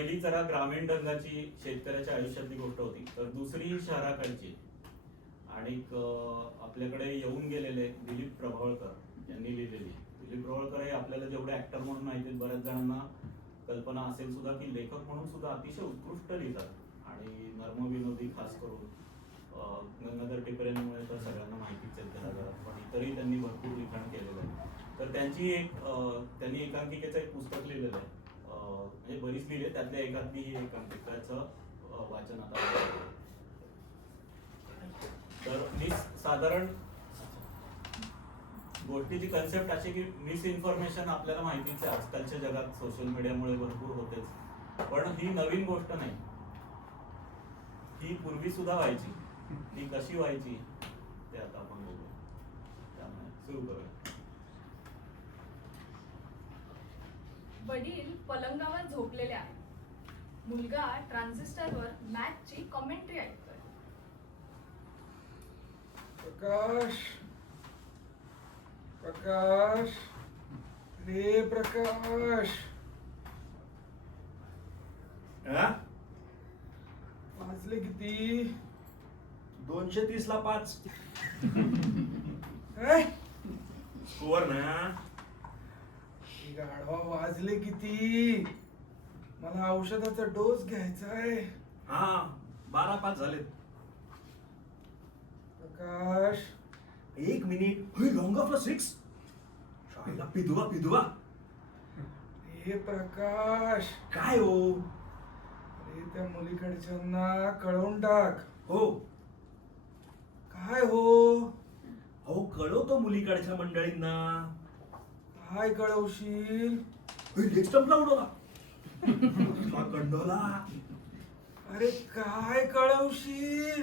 पहिली जरा ग्रामीण ढंगाची शेतकऱ्याच्या आयुष्यातली गोष्ट होती. तर दुसरी शहराकडची. आणि आपल्याकडे येऊन गेलेले दिलीप प्रभावळकर यांनी लिहिलेली. दिलीप प्रभावळकर हे आपल्याला जेवढे ऍक्टर म्हणून माहिती, बऱ्याच जणांना कल्पना असेल सुद्धा की लेखक म्हणून सुद्धा अतिशय उत्कृष्ट लिहितात आणि नर्मविनोदी, खास करून गंगाधर टिपरेंमुळे तर सगळ्यांना माहितीच आहे त्याला, पण इतरही त्यांनी भरपूर लिखाण केलेलं आहे. तर त्यांनी एकांकिकेचं एक पुस्तक लिहिलेलं आहे, म्हणजे बरीच लिहिली आहे, त्यातल्या एकातली ही एकांकिकाचं वाचन आता. तर साधारण गोष्टीची कन्सेप्ट अशी की मिस इन्फॉर्मेशन आपल्याला माहितीच आहे, आजकालच्या जगात सोशल मीडियामुळे भरपूर होतेच. पण ही नवीन गोष्ट नाही, ही पूर्वी सुद्धा व्हायची. ती कशी व्हायची ते आता आपण बघूया. त्यामुळे सुरू करूया. वडील पलंगावर झोपलेले आहेत. मुलगा ट्रान्झिस्टरवर मॅचची कॉमेंट्री ऐकतोय. प्रकाश, प्रकाश, रे प्रकाश. वाजले किती? 230 ला 5. सुवर्ण. गाढवा, वाजले किती? मला औषधाचा डोस घ्यायचा आहे. हा, 12-5 झालेत. प्रकाश, 1 मिनिट. Long of 6. शाळेला पिदुवा. हे प्रकाश. काय हो? अरे त्या मुलीकडच्यांना कळवून टाक. हो. काय हो? अहो, कळवतो मुलीकडच्या मंडळींना. काय कळवशील? लेक्स्टम्पला उडवला. गंडोला. अरे काय कळवशील?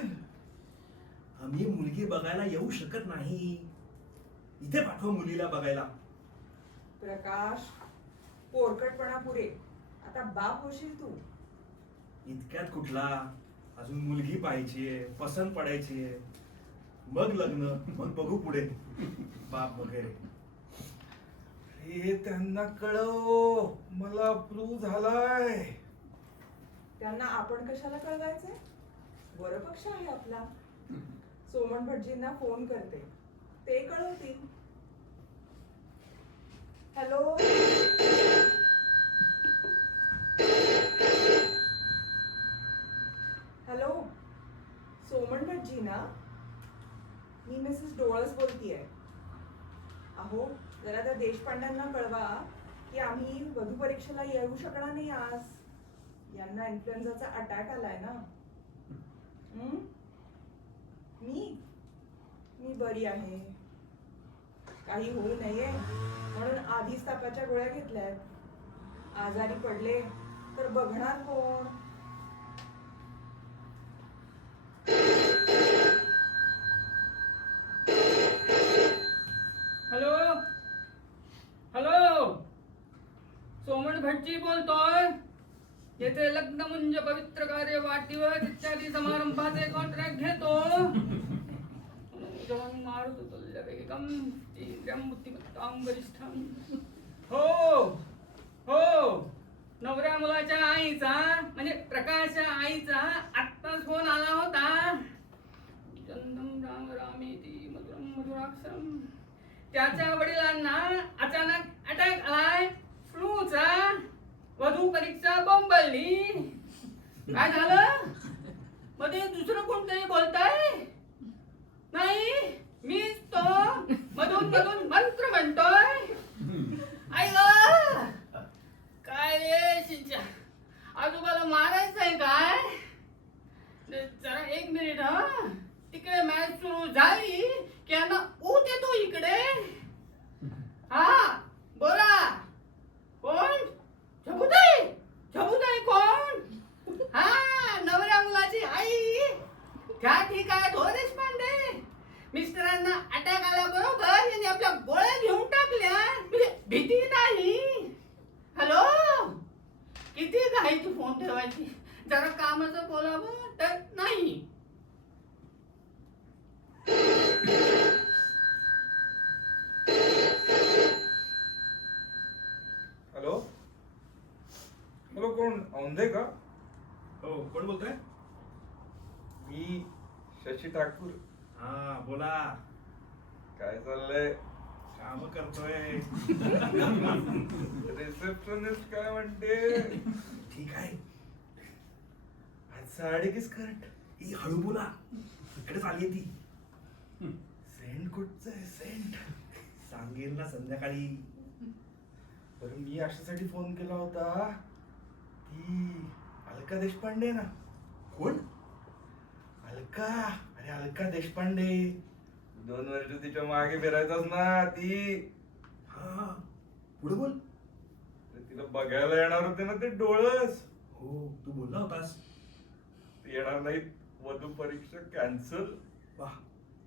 आम्ही मुलगी बघायला येऊ शकत नाही. इथे पाठवा मुलीला बघायला. प्रकाश, पोरकटपणा पुरे. आता बाप होशील तू. इतक्यात कुठला? अजून मुलगी पाहिजे, पसंत पडायची, मग लग्न, मग बघू पुढे बाप वगैरे. हे त्यांना कळव, मला फ्लू झालाय. त्यांना आपण कशाला कळवायचे? वरपक्ष आहे आपला. सोमन भटजींना फोन करते, ते कळवतील. हॅलो. हॅलो, सोमन भटजी ना? मी मिसेस डोळस बोलतीये. अहो, जरा त्या देशपांड्यांना कळवा की आम्ही वधू परीक्षेला येऊ शकणार नाही आज. यांना इन्फ्लुएन्झाचा अटॅक आलाय ना. मी बरी आहे, काही होऊ नये म्हणून आधीच तापाच्या गोळ्या घेतल्यात. आजारी पडले तर बघणार कोण? हॅलो हॅलो, सोमन भटजी बोलतोय. येथे लग्नमुंज पवित्र कार्य, वाढदिवस इत्यादी समारंभाचे कॉन्ट्रॅक्ट घेतो. हो हो, नवऱ्या मुलाच्या आईचा म्हणजे प्रकाशच्या आईचा आत्ताच फोन आला होता. चंदम राम रामेती मधुरम मधुराक्षरम. त्याच्या वडिलांना अचानक अटॅक आलाय, फ्लूचा. वधू परीक्षा बोंबलली. काय झालं? मध्ये दुसरं कोणतरी बोलताय? नाही, मीच तो मधून मंत्र म्हणतोय. आई ग, काय रे शिंच्या, आजोबाला मारायचंय काय? जरा 1 मिनिट. तिकडे मॅच सुरू झाली की यांना ऊत येतो इकडे. हा, बोला. कोण? झबुताई कोण? हा, नवऱ्या मुलाची आई. त्या ठीक आहे, हो देशपांडे. मिस्टरांना अटॅक आल्याबरोबर यांनी आपल्या गोळ्या घेऊन टाकल्या, म्हणजे भीती नाही. हॅलो, किती घाईची फोन ठेवायची? जरा कामाचं बोलावं तर नाही. हॅलो, हॅलो, कोण? सोंदे का? हो, कोण बोलतोय? मी शशी ठाकूर. हा, बोला. काय चाललंय? काम करतोय. रिसेप्शनिस्ट काय म्हणते? ठीक आहे. आज साडी की स्कर्ट? ही हळू बोला. इकडेच आली ती. सेंट कुठचं आहे सेंट? सांगेल ना संध्याकाळी. बरं मी अशासाठी फोन केला होता, ती अलका देशपांडे ना? कोण? अलका, अरे अलका देशपांडे. 2 वर्ष तिच्या मागे फिरायचाच ना ती. हा, पुढे बोल. तर तिला बघायला येणार होते ना ते डोळस. हो, तू बोलला होतास. ते येणार नाहीत. वधू परीक्षा कॅन्सल. वाह,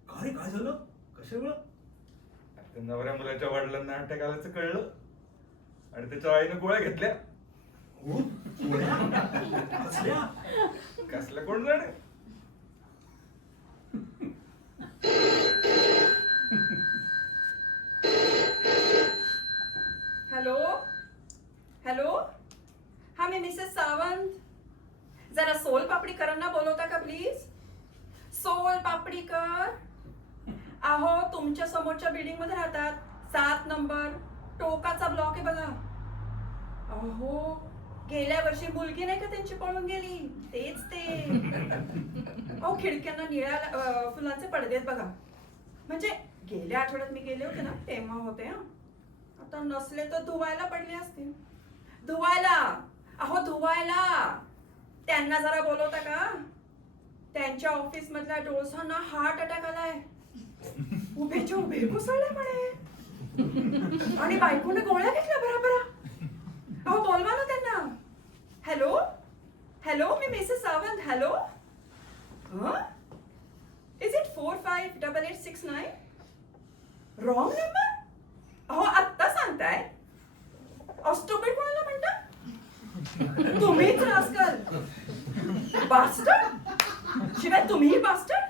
काय रे, काय झालं? कशामुळं? आता नवऱ्या मुलाच्या वडिलांना अटॅक आल्याचं कळलं आणि त्याच्या आईनं गोळ्या घेतल्या. हो, गोळ्या? कसल्या? कसल्या कोण जाणे. हॅलो हॅलो, हा मी मिसेस सावंत. जरा सोल पापडीकरांना बोलवता का प्लीज? सोल पापडीकर. अहो, तुमच्या समोरच्या बिल्डिंग मध्ये राहतात. 7 नंबर टोकाचा ब्लॉक आहे बघा. अहो, गेल्या वर्षी मुलगी नाही का त्यांची पळून गेली, तेच ते. अहो, खिडक्यांना निळ्या फुलांचे पडदे आहेत बघा. म्हणजे गेल्या आठवड्यात मी गेले होते ना, तेव्हा होते. आता नसले तर धुवायला पडले असतील. धुवायला, अहो धुवायला. त्यांना जरा बोलवता का? त्यांच्या ऑफिस मधल्या डोळसांना हार्ट अटॅक आलाय. उभेच्या उभे कोसळले म्हणे. आणि बायकोने गोळ्या घेतल्या बराबरा. अहो बोलवा ना त्यांना. Hello hello, me Mrs Sawant. Hello, is it 458869? Wrong number? अहो आत्ता सांगताय. ऑस्टोपेड कोणाला म्हणता? तुम्हीच रास्कल. बास्टर्ड. शिवाय तुम्हीही bastard.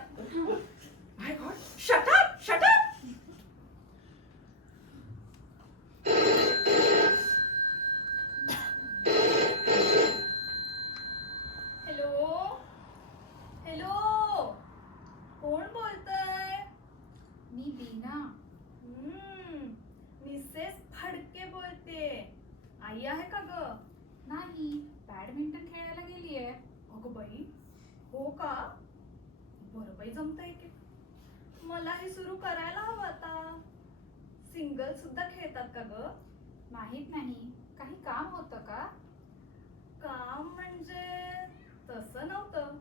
My God, shut up, shut up. Hello hello, कोण बोलतय? मी बीना. मिसेस फडके बोलते. आई आहे का ग? नाही, बॅडमिंटन खेळायला गेलीये. अगं बाई, हो का? बरं बाई, जमतंय की. मलाही सुरू करायला हवं आता. सिंगल सुद्धा खेळतात का ग? माहित नाही, काही काम होतं का? काम म्हणजे तसं नव्हतं.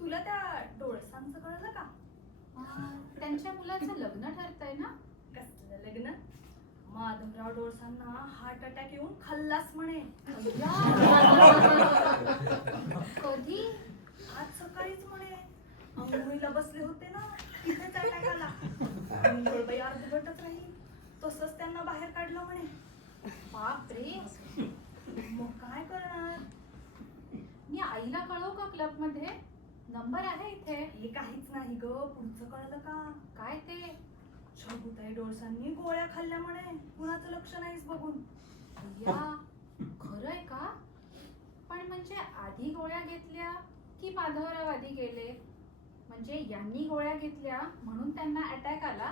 तुला त्या डोळसांचं कळलं का? त्यांच्या मुलाचं लग्न ठरतंय ना? कसलं लग्न? माधवराव डोळसांना हार्ट अटॅक येऊन खल्लास म्हणे. कधी? आज सकाळीच म्हणे. अंघोळीला बसले होते ना, तिथेच अटॅक आला. अंघोळबाई अर्धवटच राहिली. तसंच त्यांना बाहेर काढलं म्हणे. बापरे. मग काय करणार? मी आईला कळवू का क्लब मध्ये? नंबर आहे इथे. हे काहीच नाही ग. पुढचं कळलं का? काय ते? शोभूताई डोळसांनी गोळ्या खाल्ल्या म्हणे. कुणाचं लक्ष नाहीच बघून. या, खरंय का? पण म्हणजे आधी गोळ्या घेतल्या की माधवराव आधी गेले? म्हणजे यांनी गोळ्या घेतल्या म्हणून त्यांना अटॅक आला,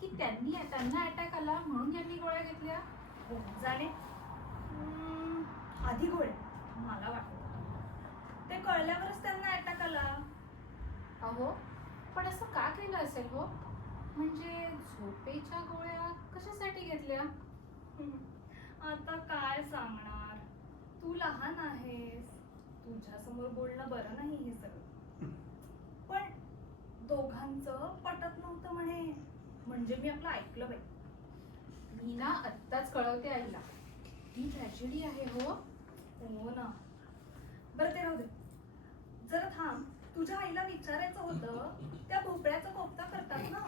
की त्यांना अटॅक आला म्हणून यांनी गोळ्या घेतल्या? हो जाणे. आधी गोळ्या, मला वाटतं. ते कळल्यावरच त्यांना अटॅक आला. अहो, पण असं का केलं असेल हो? म्हणजे झोपेच्या गोळ्या कशासाठी घेतल्या? आता काय सांगणार? तू लहान आहेस. तुझ्या समोर बोलणं बरं नाही हे सगळं. पण दोघांचं पटत नव्हतं म्हणे. म्हणजे मी आपलं ऐकलं बाई. मी ना आत्ताच कळवते आईला. ही ट्रॅजेडी आहे हो. हो ना. बरं ते राहू दे. जरा थांब. तुझ्या आईला विचारायचं होतं, त्या भोपळ्याचा कोफ्ता करतात ना,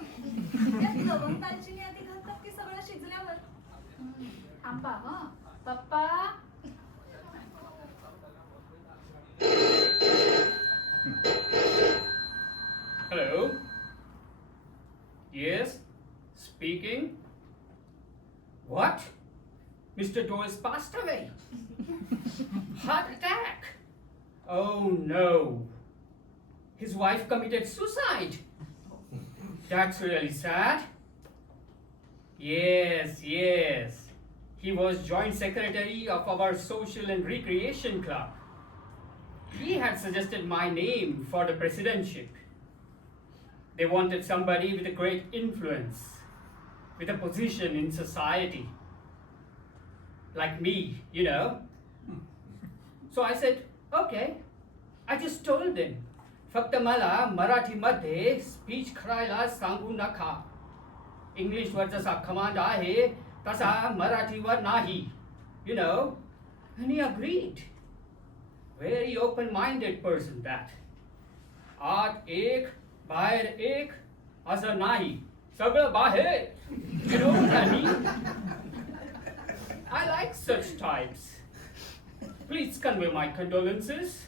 त्या लवंग दालचिनी आधी घालतात की सगळं शिजल्यावर? थांबा हं. पप्पा. Hello. Yes. Speaking. What? Mr. Doyle's passed away. Heart attack. Oh no. His wife committed suicide. That's really sad. Yes, yes. He was joint secretary of our social and recreation club. He had suggested my name for the presidentship. They wanted somebody with a great influence, with a position in society. Like me, you know. So I said, okay. I just told them, फक्त मला मराठीमध्ये speech करायला सांगू नका. इंग्लिशवर जसा command आहे तसा मराठीवर नाही. You know. And he agreed. Very open-minded person that. आत एक, बाहेर एक, असं नाही. सगळं बाहेर. You know what I mean? I like such types. Please convey my condolences.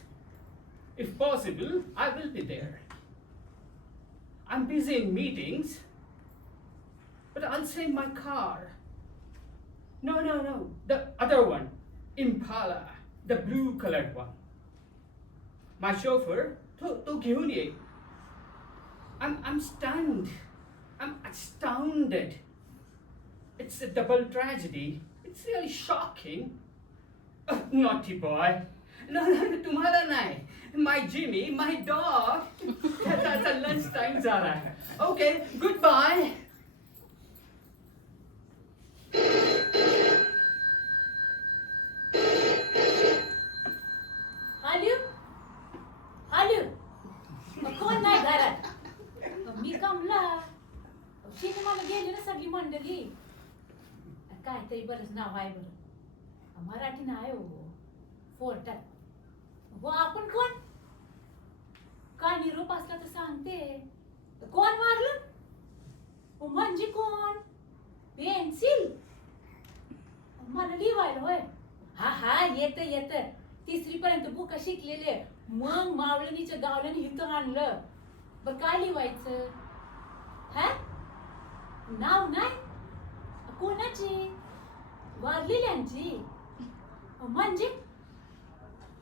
If possible, I will be there. I'm busy in meetings, but I'll send my car. No, the other one, Impala, the blue-colored one. My chauffeur, to घेऊन ये. I'm stunned. I'm astounded. It's a double tragedy. It's really shocking. Naughty boy. No, तुम्हाला नाही. My Jimmy, my dog. त्याचा lunch time झाला. Okay, goodbye. आल्यू कोण नाही घरात. मी कमला सिनेमाला गेली ना सगळी मंडळी. काय तरी बरंच नाव आहे बरं. मराठी नाव आहे हो फोर्टात. हो आपण कोण काय निरोप असला तर सांगते. कोण मारलं म्हणजे कोण. पेन्सिल मला लिवायला होय. हा येत 3री पर्यंत बुका शिकलेले. मग मावळणीच्या गावल्याने इथं आणलं. बर काय लिवायचं. हा नाव नाही कोणाची वारलेल्यांची. म्हणजे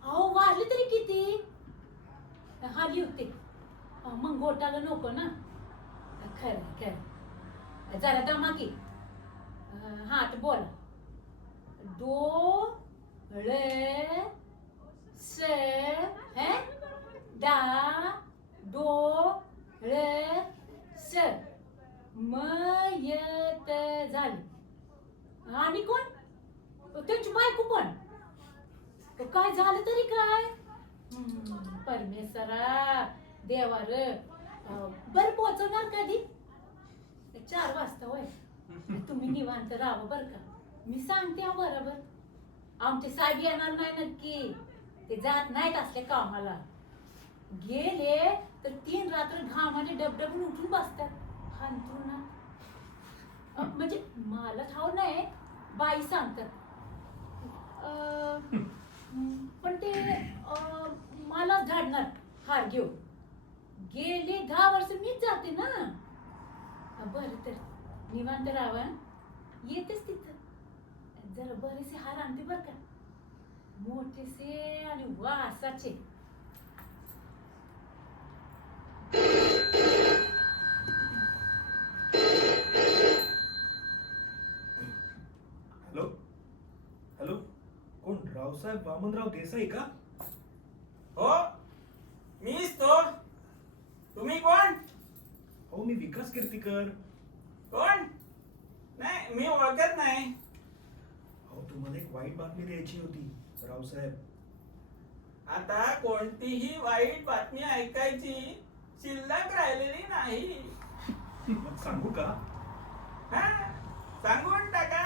अहो वारले तरी किती. हा लिहते मग गोटाला नको ना. खरं जरा दमा की. हा तर बोला. डोळे स डा डोळे स मयत झाली. आणि कोण त्यांची बायको पण. काय झालं तरी काय. परमेश्वरा देवार. बरं पोहोचवणार कधी. 4 वाजता होय. तुम्ही निवांत राहा बर का. मी सांगते बरोबर. आमचे साहेब येणार नाही नक्की. ते जात नाहीत असल्या कामाला. गेले तर 3 रात्र घामाने डबडबून उठून बसतात. हांतरुणात. म्हणजे मला ठाव नाही बाई सांगतात. पण ते मलाच झाडणार हार घेऊन. गेले 10 वर्ष मीच जाते ना. बरं तर निवांत राहावा. येतेच तिथं. जरा बरेचसे हार आणते बर का. मोठेसे आणि वासाचे. हॅलो कोण रावसाहेब वामनराव देसाई का. हो मीच तो. तुम्ही कोण. हो मी विकास कीर्तीकर. कोण. नाही मी ओळखत नाही. अहो तुम्हाला एक वाईट बातमी द्यायची होती रावसाहेब. आता कोणतीही वाईट बातमी ऐकायची शिल्लक राहिलेली नाही. मग सांगू का. हा सांगून टाका.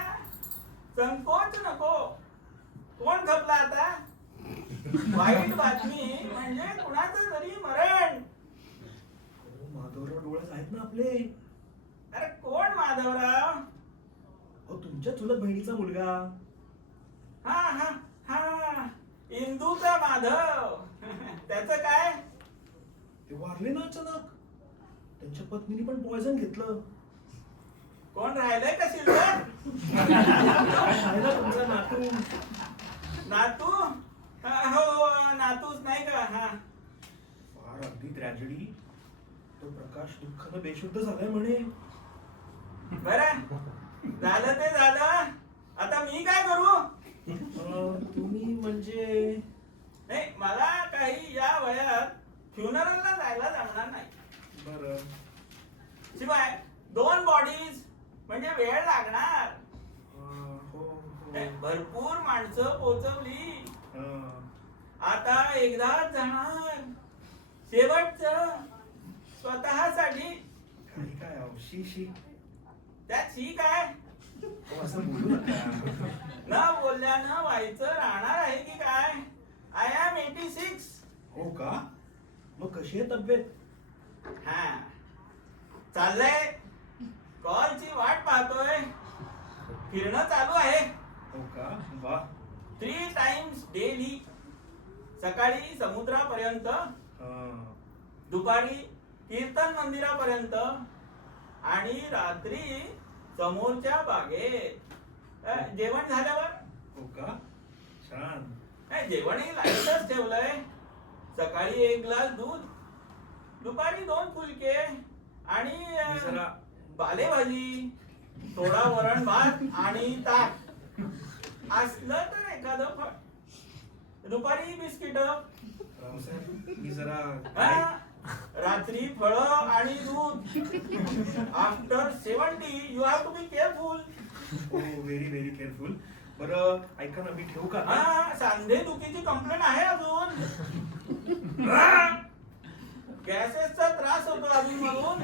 संकोच नको. कोण खपला आता. वाईट बातमी म्हणजे कुणाचं तरी मरण. माधवराव डोळस आहेत ना आपले. अरे कोण माधवराव. अहो तुमच्या चुलत बहिणीचा मुलगा. हा हा हा इंदूचा माधव. त्याचं काय. ते वारले ना अचानक. त्यांच्या पत्नीने पण पॉयझन घेतलं. कोण राहिलंय का शिल्लक? राहिला तुमचा नातू. नातू? हो नातूच नाही का? हा फार अगदी ट्रॅजेडी. तो प्रकाश दुःखानं बेशुद्ध झालाय म्हणे. बरं झालं ते झालं. आता मी काय करू? तुम्ही म्हणजे नाही मला काही या वयात फ्युनरलला जायला जमणार नाही. बर. शिवाय 2 बॉडीज म्हणजे वेळ लागणार. हो नाही, भरपूर माणसं पोचवली. हो. आता एकदाच जाणार. शेवटचं स्वतःसाठी. काही काय शी त्यात शी काय? असं बोलू नका. न बोलल्यानं व्हायचं राहणार आहे की काय? I am 86. हो का? मग कशी आहे तब्येत? हा चाललंय. कॉलची वाट पाहतोय. फिरणं चालू आहे. हो का? वा. 3 टाइम्स डेली. सकाळी समुद्रापर्यंत, दुपारी कीर्तन मंदिरापर्यंत आणि रात्री समोरच्या बागेत. जेवण झाल्यावर. हो का? छान. जेवणही लाईटच ठेवलंय. सकाळी 1 ग्लास दूध, दुपारी 2 फुलके आणि जरा पालेभाजी, थोडा वरण भात आणि ताक. असलं तर एखादं फळ. दुपारी बिस्किट. रावसाहेब मी जरा रात्री फळं आणि दूध. After 70 you have to be careful. हो व्हेरी व्हेरी केअरफुल. बरं ऐका ना, मी ठेवू का? सांधे दुखीची कंप्लेंट आहे अजून. गॅसेसचा त्रास होतो अजून म्हणून.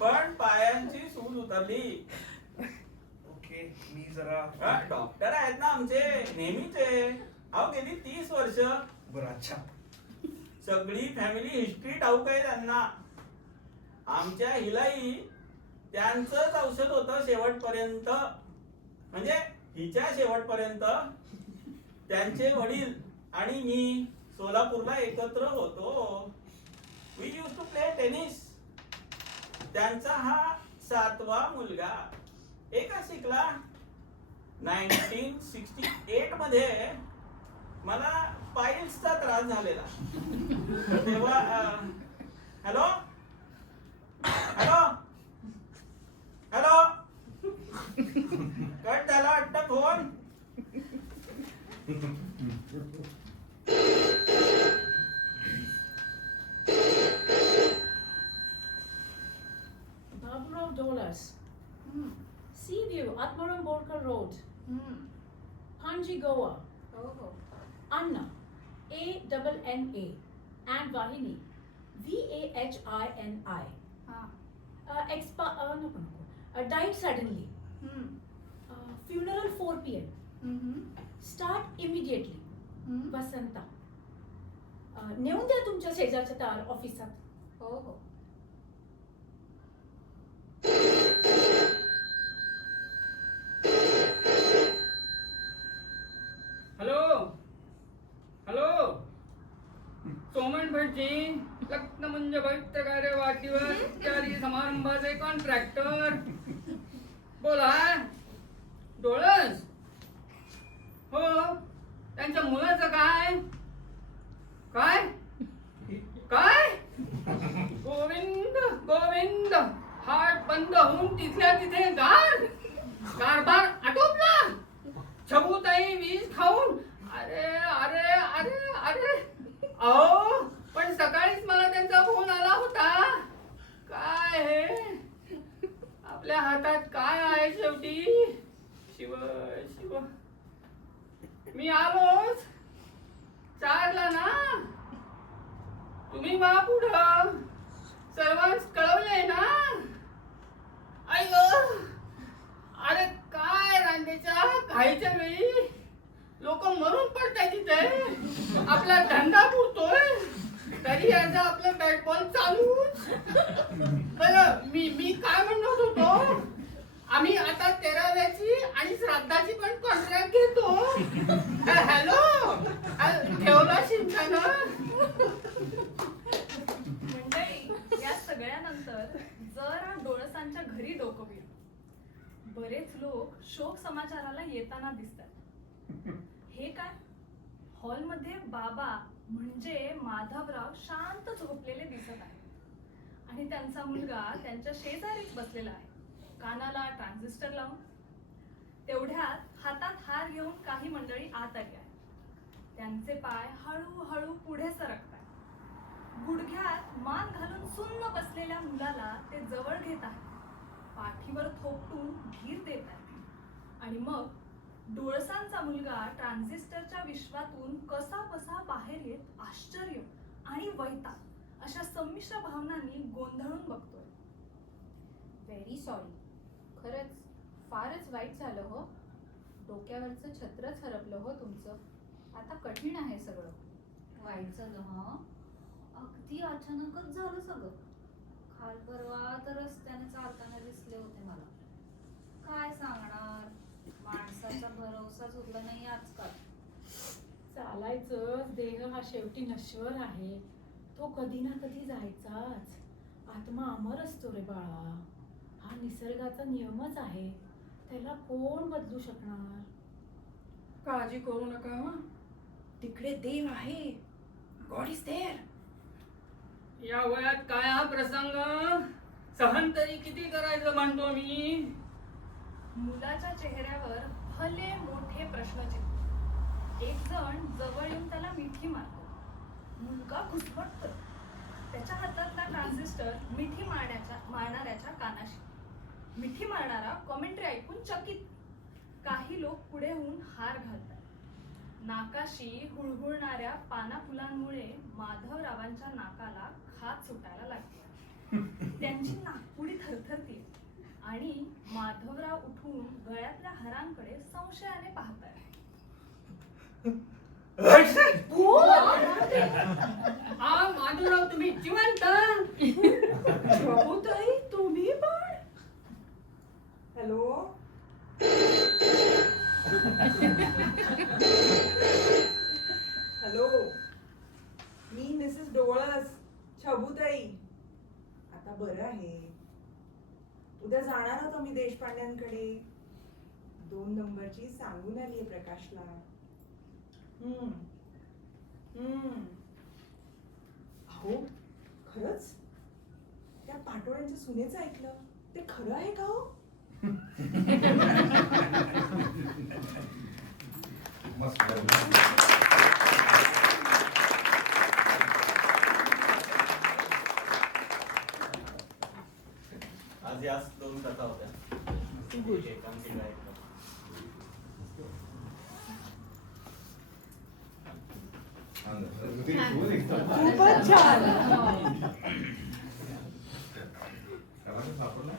पण पायांची सूज उतरली. ओके मी जरा. डॉक्टर आहेत ना आमचे नेहमीचे. अहो गेली 30 वर्ष. बरं अच्छा. सगळी फॅमिली हिस्ट्री ठाऊक आहे त्यांना. आमच्या हिलाही त्यांचंच औषध होतं शेवटपर्यंत. म्हणजे हिच्या शेवटपर्यंत. त्यांचे वडील आणि मी सोलापूरला एकत्र होतो. We use to play tennis. त्यांचा हा 7वा मुलगा. एकच शिकला. 1968 मध्ये मला पाईल्सचा त्रास झालेला. तेव्हा हॅलो हॅलो हॅलो कट झाला वाटतं phone. Baburov Dollars. Sea View, Atmaram Borkar Road, Panji, Goa. हो. Anna, ANNA, and Vahini, VAHINI. Died suddenly. Funeral 4 p.m. Start immediately. Vasanta. नेऊन द्या तुमच्या शेजारच्या तार ऑफिसात. हो. हॅलो हॅलो सोमन भटजी, लग्न पवित्र कार्य वाढदिवस इत्यादी समारंभाचे कॉन्ट्रॅक्टर बोला. डोळस? हो. त्यांच्या मुलाचं काय काय काय? गोविंद गोविंद. हाट बंद होऊन तिथल्या तिथे कारभार आटोपला. छबूताई वीज खाऊन. अरे अरे अरे अरे अहो पण सकाळीच मला त्यांचा फोन आला होता. काय हे आपल्या हातात काय आहे शेवटी. शिव शिव मी आलोच 4ला ना. तुम्ही वा पुढं सर्वांस कळवले ना. अय्यो अरे काय रांडेच्या घाईच्या वेळी लोक मरून पडताय तिथे. आपला धंदा पुरतोय तरी याचा आपलं बॅट बॉल चालूच. बरं मी काय म्हणत होतो. आम्ही आता 13व्याची आणि श्राद्धाची पण कॉन्ट्रॅक्ट घेतो. हॅलो ठेवला शिंकानं. मंडळी या सगळ्यानंतर जरा डोळसांच्या घरी डोकं फिरलं. बरेच लोक शोक समाचाराला येताना दिसतात. हे काय, हॉलमध्ये बाबा म्हणजे माधवराव शांत झोपलेले दिसत आहे आणि त्यांचा मुलगा त्यांच्या शेजारीच बसलेला आहे, कानाला ट्रान्झिस्टर लावून. तेवढ्यात हातात हार घेऊन काही मंडळी आत आली आहे. त्यांचे पाय हळूहळू पुढे सरकतात. गुडघ्यात मान घालून सुन्न बसलेल्या मुलाला ते जवळ घेत आहेत, पाठीवर थोपटून धीर देत आहेत आणि मग डोळसांचा मुलगा ट्रान्झिस्टरच्या विश्वातून कसा बसा बाहेर येत आश्चर्य आणि वैताग अशा संमिश्र भावनांनी गोंधळून बघतोय. Very sorry. खरंच फारच वाईट झालं हो. डोक्यावरचं छत्रच हरपलं हो तुमचं. आता कठीण आहे सगळं. वाईट झालं हं. अगदी अचानकच झालं सगळं. काल परवा तर रस्त्याने चालताना दिसले होते मला. काय सांगणार, माणसाचा भरवसाच उरला नाही आजकाल. चालायचं देह हा शेवटी नश्वर आहे. तो कधी ना कधी जायचाच. आत्मा अमर असतो रे बाळा. हा निसर्गाचा नियमच आहे. त्याला कोण बदलू शकणार? काळजी करू नका हं. तिकडे देव आहे. God is there. या वयात काय हा प्रसंग, सहन तरी किती करायचं म्हणतो मी. मुलाच्या चेहऱ्यावर भले मोठे प्रश्नचिन्ह. एक जण जवळ येऊन त्याला मिठी मारतो. मुलगा घुसमटतो. त्याच्या हातातला ट्रान्झिस्टर मिठी मारणाऱ्याच्या कानाशी. मिठी मारणारा कॉमेंट्री ऐकून चकित. काही लोक पुढे होऊन हार घालतात. नाकाशी हुळहुळणाऱ्या पाना फुलांमुळे माधवरावांच्या नाकाला खाज सुटायला लागते. त्यांची नाकपुडी थरथरते आणि माधवराव उठून गळ्यातल्या हारांकडे संशयाने पाहताय. हा माधवराव, तुम्ही जिवंत? प्रभूताई, तुम्ही पण? हॅलो. हॅलो, मी मिसेस डोळस, छबुताई. आता बरं आहे. उद्या जाणार होतो मी देशपांड्यांकडे. 2 नंबरची सांगून आली आहे प्रकाशला. अहो, खरंच त्या पाटोळ्यांच्या सुनेचं ऐकलं ते खरं आहे का हो? आज याच 2 कथा होत्या. एकांकिका एक. खूपच छान. सापडला